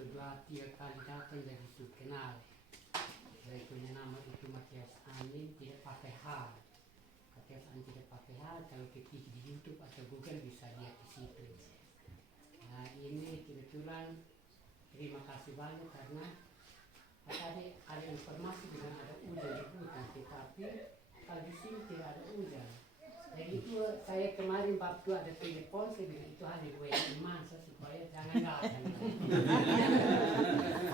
itu 2-3 kali datang jadi sudah kenal. Saya punya nama itu Matias Anin, tidak pakai H. Matias Anin tidak pakai H, kalau ketik di YouTube atau Google bisa lihat di situ. Nah ini kebetulan terima kasih banyak karena ada informasi dengan ada hujan di hutan, tetapi kalau di sini tidak ada hujan. Jadi itu saya kemarin waktu ada telepon, saya bilang itu hanya gue iman supaya jangan datang.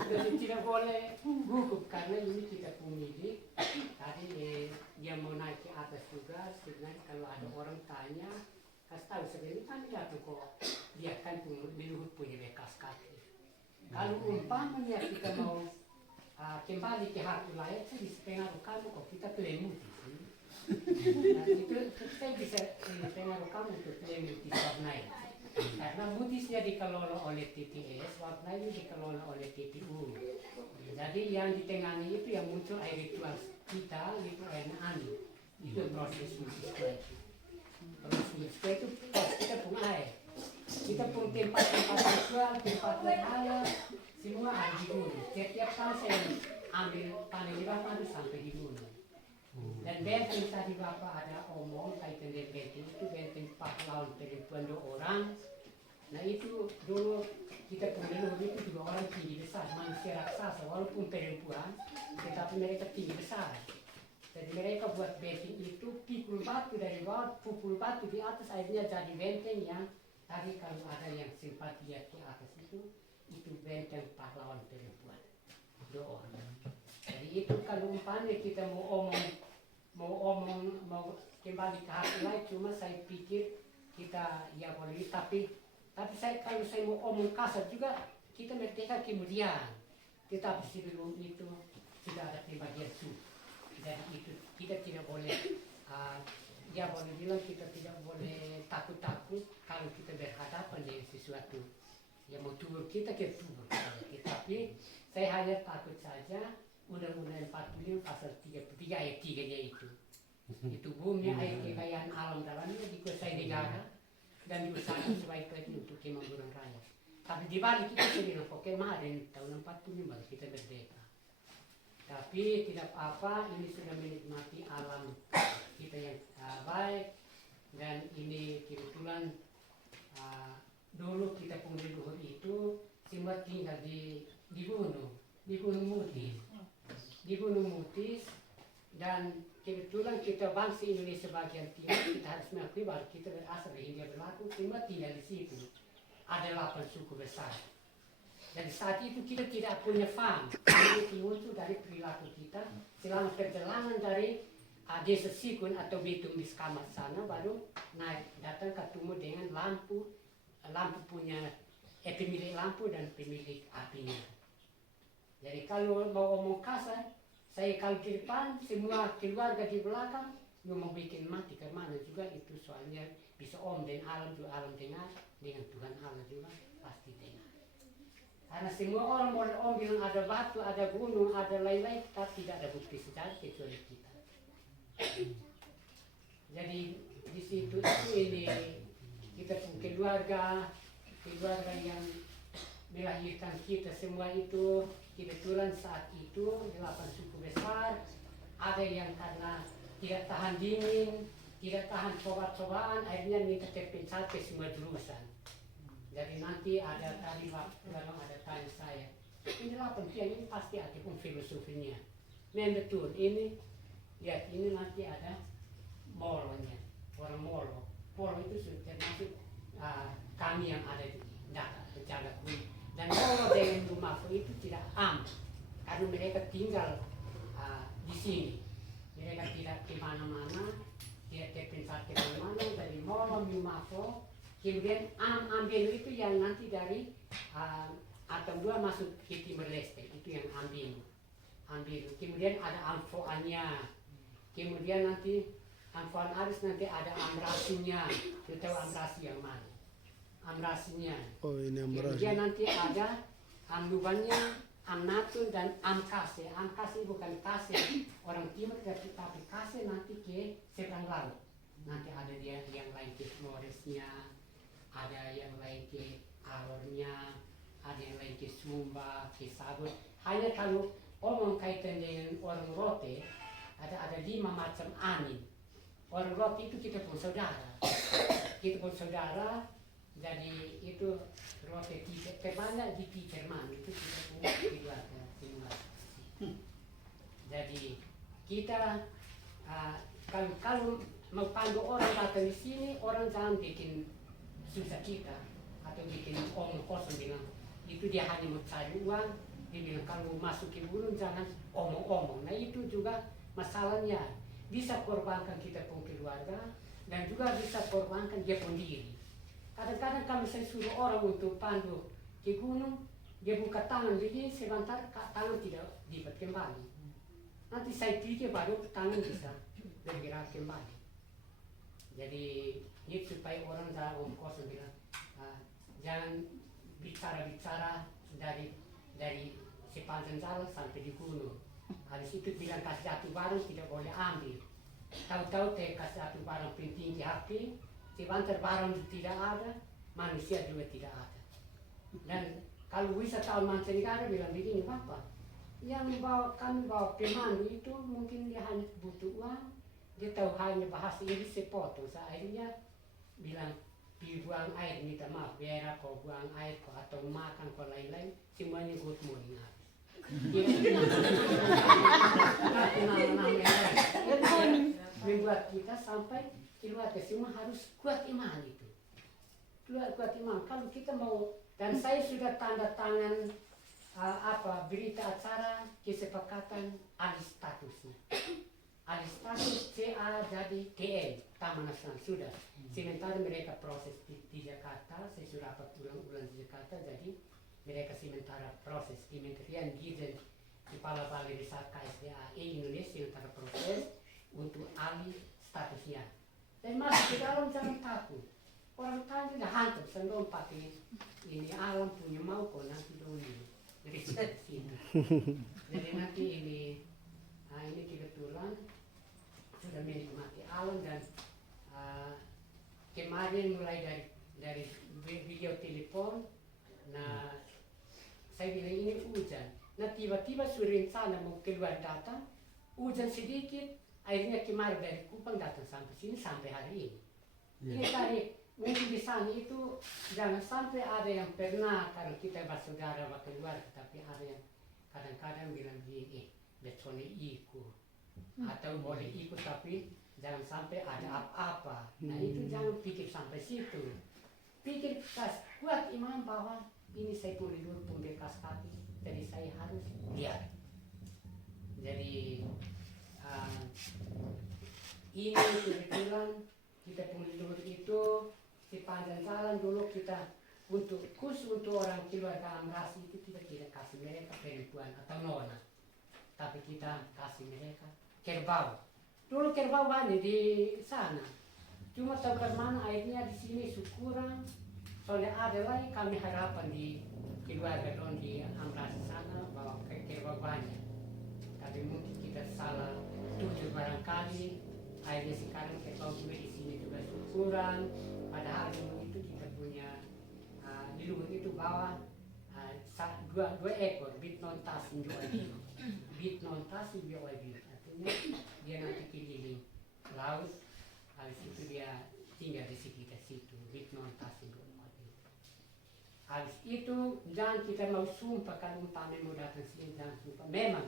Jadi tidak boleh gugup karena ini kita penyidik. Tadi dia mau naik ke atas juga, sebenarnya kalau ada orang tanya, kasih tahu sebenarnya kan datang kok dia kan Leluhur punya bekas kaki. Kalau umpamanya kita mau kembali ke hak wilayah, saya bisa pengaruh kamu kok kita klaim mutis. Nah, itu saya bisa pengaruh kamu untuk klaim mutis warnai. Karena mutisnya dikelola oleh TTS, warnanya dikelola oleh TPU. Jadi yang ditengani itu yang muncul air ritual kita, itu air ani. Itu proses mutisnya itu. Proses mutisnya itu kita pun air. Kita pun tempat-tempat ritual, tempat berhala, semua ada di gunung. Setiap kali saya ambil panen di Bapak itu sampai di gunung. Dan benteng tadi Bapak ada omong kaitan dengan benteng itu benteng 4 lawan perempuan 2 orang. Nah itu dulu kita leluhur itu 2 orang tinggi besar, manusia raksasa walaupun perempuan, tetapi mereka tinggi besar. Jadi mereka buat benteng itu pikul batu dari bawah, pukul batu di atas, akhirnya jadi benteng yang tadi kalau ada yang sempat lihat ke atas itu benteng pahlawan perempuan 2 orang. Jadi itu kalau umpamanya kita mau kembali ke hati lain, cuma saya pikir kita ya boleh, tapi saya kalau saya mau omong kasar juga kita merdeka kemudian, tetapi sebelum itu sudah ada pembagian suku. Jadi itu kita tidak boleh ya boleh bilang kita tidak boleh takut-takut kalau kita berhadapan dengan sesuatu yang mau turun kita turun. Tetapi saya hanya takut saja Undang-Undang 45 pasal 33 ayat 3-nya itu. Itu bumi air kekayaan alam dalamnya dikuasai negara dan diusahakan sebaik-baiknya untuk kemakmuran rakyat. Tapi di balik kita bilang kok kemarin tahun 45 baru kita merdeka. Tapi tidak apa, ini sudah menikmati alam kita yang baik, dan ini kebetulan dulu kita pun leluhur itu semua tinggal di Gunung Mutis. Di Gunung Mutis, dan kebetulan kita bangsa Indonesia bagian timur, kita harus mengakui bahwa kita berasal dari Hindia Belanda, semua tinggal di situ. Ada 8 suku besar. Jadi saat itu kita tidak punya faham. Ini muncul dari perilaku kita selama perjalanan dari desa Sikun atau Bitung di Skamat sana, baru naik datang ketemu dengan lampu punya pemilik lampu dan pemilik apinya. Jadi kalau mau omong kasar, saya kalau di depan, semua keluarga di belakang mau bikin mati kemana juga itu, soalnya bisa om dan alam juga, alam dengar dengan Tuhan Allah juga pasti dengar. Karena semua orang boleh om bilang ada batu, ada gunung, ada lain-lain, tapi tidak ada bukti sejarah kecuali kita. Jadi di situ itu ini kita punya keluarga yang melahirkan kita semua itu kebetulan saat itu 8 suku besar, ada yang karena tidak tahan dingin, tidak tahan cobaan, akhirnya minta terpencar ke semua jurusan. Jadi nanti ada tadi waktu ada tanya saya, ini 8 tiang ini pasti ada pun filosofinya. Memang betul, ini lihat ini nanti ada molonya, orang molo. Molo itu sudah termasuk kami yang ada di penjaga kuil. Dan molo dengan rumahku itu tidak aman, karena mereka tinggal di sini. Mereka tidak kemana-mana, tidak terpencar kemana-mana, dari molo rumahku. Kemudian ambil itu yang nanti dari atau 2 masuk ke Timor Leste, itu yang ambil. Kemudian ada amfoannya, kemudian nanti amfoan aris nanti ada amrasinya, kita tahu amrasi yang mana? Amrasinya. Oh, ini amrasi. Kemudian nanti ada amlubannya, amnatun dan amkase. Amkase bukan kase orang timur, tapi kase nanti ke seberang laut. Nanti ada dia yang lain ke Floresnya, ada yang lain ke Alornya, ada yang lain ke Sumba, Kisabut. Hanya kalau omong kaitan dengan orang Rote, ada 5 macam anin. Orang Rote itu kita pun saudara. Kita pun saudara, jadi itu Rote tiga, kemana di Jerman itu kita pun keluarga semua. Jadi kita kalau mau pandu orang datang di sini, orang jangan bikin susah kita atau bikin omong kosong bilang itu dia hanya mau cari uang. Dia bilang kalau masuk ke gunung jangan omong-omong. Nah itu juga masalahnya, bisa korbankan kita pun keluarga dan juga bisa korbankan dia pun diri. Kadang-kadang kalau saya suruh orang untuk pandu ke gunung, dia buka tangan begini sebentar, tangan tidak dapat kembali. Nanti saya pikir baru tangan bisa bergerak kembali. Jadi ini supaya orang jangan omong kosong bilang jangan bicara-bicara dari sepanjang jalan sampai di gunung. Habis itu bilang kasih satu barang tidak boleh ambil. Tahu-tahu kasih satu barang penting di HP, sebentar barang tidak ada, manusia juga tidak ada. Dan kalau wisatawan mancanegara bilang begini, Bapak, yang kami bawa pemandu itu mungkin dia hanya butuh uang, dia tahu hanya bahasa Inggris sepotong. Akhirnya bilang, pergi buang air, minta maaf, biar kau buang air kau atau makan kau lain-lain, semuanya good morning habis. Membuat kita sampai keluarga semua harus kuat iman itu. Kuat iman. Kalau kita mau, dan saya sudah tanda tangan berita acara kesepakatan alih statusnya. Alih status CA jadi TN, Taman Nasional sudah. Sementara mereka proses di Jakarta, saya sudah dapat ulang-ulang di Jakarta, jadi mereka sementara proses. Kementerian Dirjen Kepala Balai Desa KSDAE Indonesia sementara proses untuk alih statusnya. Dan masuk ke dalam jangan takut. Orang tanya sudah hantam, sendiri pakai ini alam punya mau kok nanti dulu. Jadi jadi nanti ini kebetulan sudah menikmati alam dan kemarin mulai dari video telepon, nah saya bilang ini hujan. Nah tiba-tiba sudah rencana mau keluar datang, hujan sedikit, akhirnya kemarin dari Kupang datang sampai sini sampai hari ini. Ini tadi mungkin di sana itu jangan sampai ada yang pernah kalau kita bersaudara keluar, tapi ada yang kadang-kadang bilang begini, betulnya ikut atau boleh ikut tapi jangan sampai ada apa-apa. Nah itu jangan pikir sampai situ. Pikir kuat iman bahwa ini saya boleh dulu pembekas kaki, jadi saya harus lihat. Jadi ini kebetulan kita pulih itu sepanjang jalan dulu kita khusus untuk orang keluarga Amrasi itu kita tidak kasih mereka perempuan atau nona, tapi kita kasih mereka kerbau. Dulu kerbau banyak di sana, cuma tahu ke mana akhirnya di sini syukuran. Soalnya ada lagi kami harapan di keluarga don di Amrasi sana bahwa kerbau banyak, tapi mungkin kita salah tujuh barangkali. Akhirnya sekarang kerbau juga di sini juga syukuran. Padahal dulu itu kita punya di luar itu bawah dua ekor bit non tasin dua ekor. Bit non tasin dua ekor. Artinya dia nanti keliling laut, habis itu dia tinggal di sekitar situ. Bit non tasin dua ekor. Habis itu jangan kita mau sumpah kalau umpamanya mau datang sini, jangan sumpah. Memang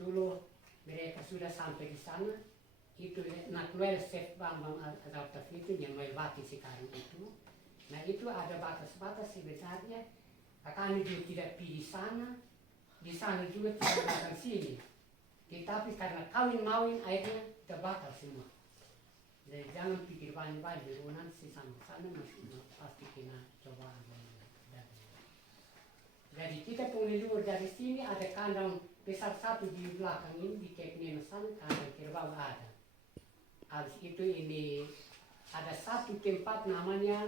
dulu mereka sudah sampai di sana. Itu Noel Chef Bambang Adaptaf itu yang Noel Bati sekarang itu. Nah itu ada batas-batas sebenarnya. Kami juga tidak pergi di sana juga tidak datang sini. Tetapi karena kawin-mawin akhirnya kita batal semua. Jadi jangan pikir banyak-banyak di rumah nanti sana masih pasti kena cobaan. Jadi kita punya luar dari sini ada kandang besar satu di belakang ini di Kekneno sana, kandang kerbau ada. Habis itu ini ada satu tempat namanya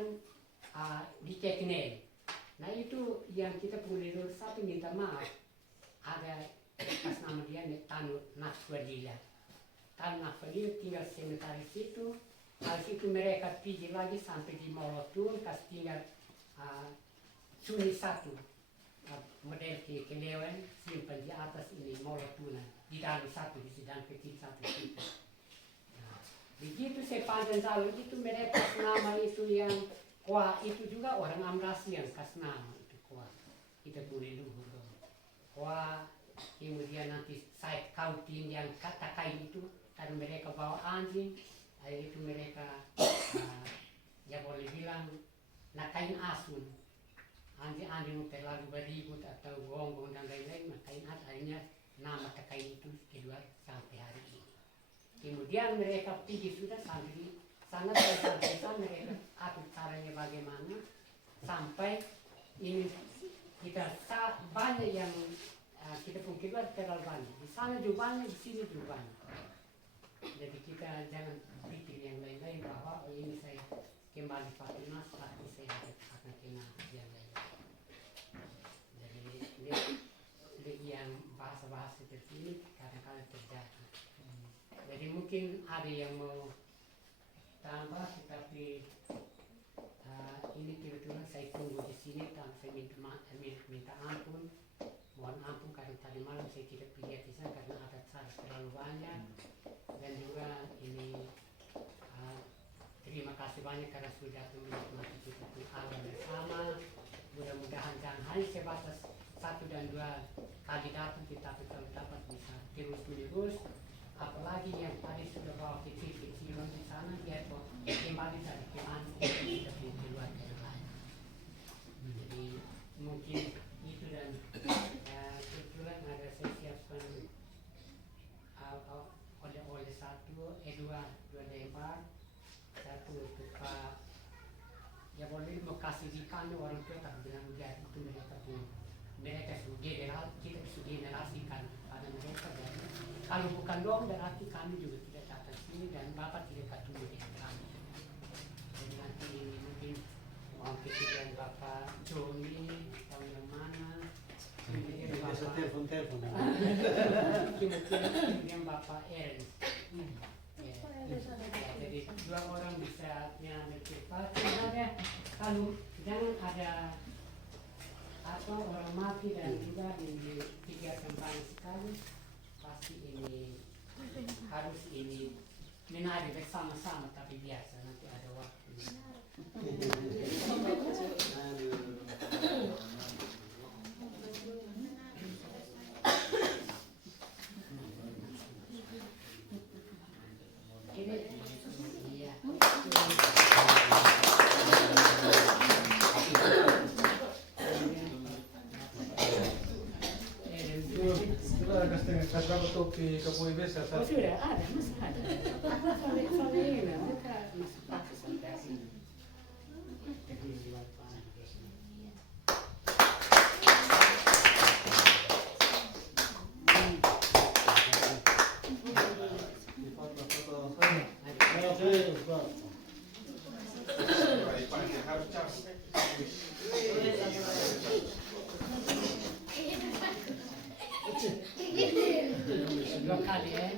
di Kekneno. Nah itu yang kita punya luar satu minta maaf. Ada pas nama dia Tanu Naswadila. Tanu Naswadila tinggal sementara di situ. Habis itu mereka pergi lagi sampai di Molotun, kasih tinggal Suni satu. model kelewan simpan di atas ini molot tuna di dalam satu di sedang kecil satu itu. Nah, begitu sepanjang jalan itu mereka nama itu yang Kwa itu juga orang Amrasi yang kasih nama itu Kwa. Kita boleh luhur. Kwa kemudian nanti side counting yang kata kain itu karena mereka bawa anjing, itu mereka ya boleh bilang nak kain asun. Anjing-anjing terlalu beribut atau gonggong dan lain-lain, maka akhirnya nama kain itu kedua sampai hari ini. Kemudian mereka pergi sudah sampai sana mereka atur caranya bagaimana sampai ini kita banyak yang kita pun keluar terlalu banyak. Di sana juga banyak, di sini juga banyak. Jadi kita jangan pikir yang lain-lain bahwa ini saya kembali pakai mas, tapi saya akan kena yang lain. Jadi yang bahasa-bahasa seperti ini kadang-kadang terjadi. Jadi mungkin ada yang mau tambah, tetapi ini kebetulan saya tunggu di sini, saya minta ampun, mohon ampun karena tadi malam saya tidak pergi di sana karena ada cara terlalu banyak, dan juga ini terima kasih banyak karena sudah menikmati kita alam bersama. Mudah-mudahan jangan hanya sebatas 1 dan 2 kali datang, tetapi kalau dapat bisa terus-menerus. Apalagi yang tadi sudah bawa kecil-kecil di sana, dia kembali dari kemana kita keluar dari lain. Jadi mungkin itu, dan kebetulan ada saya siapkan oleh-oleh dua lembar, satu untuk Pak. Ya boleh mau kasih di kami orang tua tak bilang dia itu mereka sudah general, kita sudah generasikan pada mereka. Dan kalau bukan dong berarti kami juga tidak datang sini dan bapak tidak ketemu dengan kami. Jadi nanti ini mungkin uang kecil bapak Joni tahu yang mana. Biasa telepon. Kemudian bapak Ernst. Jadi 2 orang bisa bercepat. Sebenarnya kalau jangan ada orang mati dan juga dipikirkan banyak sekali, pasti ini harus ini menari bersama-sama, tapi biasa nanti ada waktu. Kasih topi kapui biasa. Oh sudah ada, masih ada. Soalnya ini mereka masih pakai sampai sini. Dua kali ya.